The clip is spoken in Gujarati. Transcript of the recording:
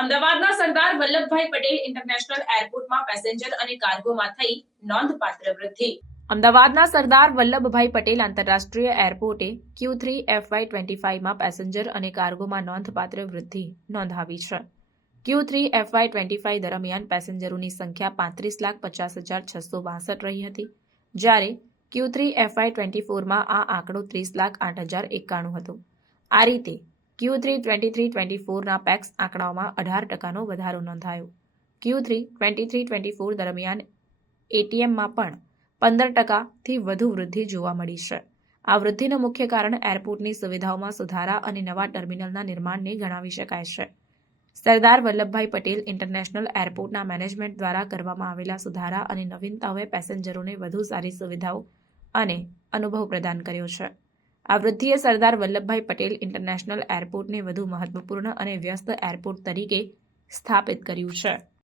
અમદાવાદના સરદાર વલ્લભભાઈ પટેલ ઇન્ટરનેશનલ એરપોર્ટમાં પેસેન્જર અને કાર્ગોમાં થઈ નોંધપાત્ર વૃદ્ધિ. અમદાવાદના સરદાર વલ્લભભાઈ પટેલ આંતરરાષ્ટ્રીય એરપોર્ટે Q3 FY25માં પેસેન્જર અને કાર્ગોમાં નોંધપાત્ર વૃદ્ધિ નોંધાવી છે. Q3 FY25 દરમિયાન પેસેન્જરોની સંખ્યા 35,50,662 રહી હતી, જ્યારે Q3 FY24માં આ આંકડો 30,08,091 હતો. આ રીતે Q3 23-24ના પેક્સ આંકડાઓમાં 18% વધારો નોંધાયો. Q3 23-24 દરમિયાન એટીએમમાં પણ 15%થી વધુ વૃદ્ધિ જોવા મળી છે. આ વૃદ્ધિનું મુખ્ય કારણ એરપોર્ટની સુવિધાઓમાં સુધારા અને નવા ટર્મિનલના નિર્માણને ગણાવી શકાય છે. સરદાર વલ્લભભાઈ પટેલ ઇન્ટરનેશનલ એરપોર્ટના મેનેજમેન્ટ દ્વારા કરવામાં આવેલા સુધારા અને નવીનતાઓએ પેસેન્જરોને વધુ સારી સુવિધાઓ અને અનુભવ પ્રદાન કર્યો છે. આ વૃદ્ધિએ સરદાર વલ્લભભાઈ પટેલ ઇન્ટરનેશનલ એરપોર્ટને વધુ મહત્વપૂર્ણ અને વ્યસ્ત એરપોર્ટ તરીકે સ્થાપિત કર્યું છે.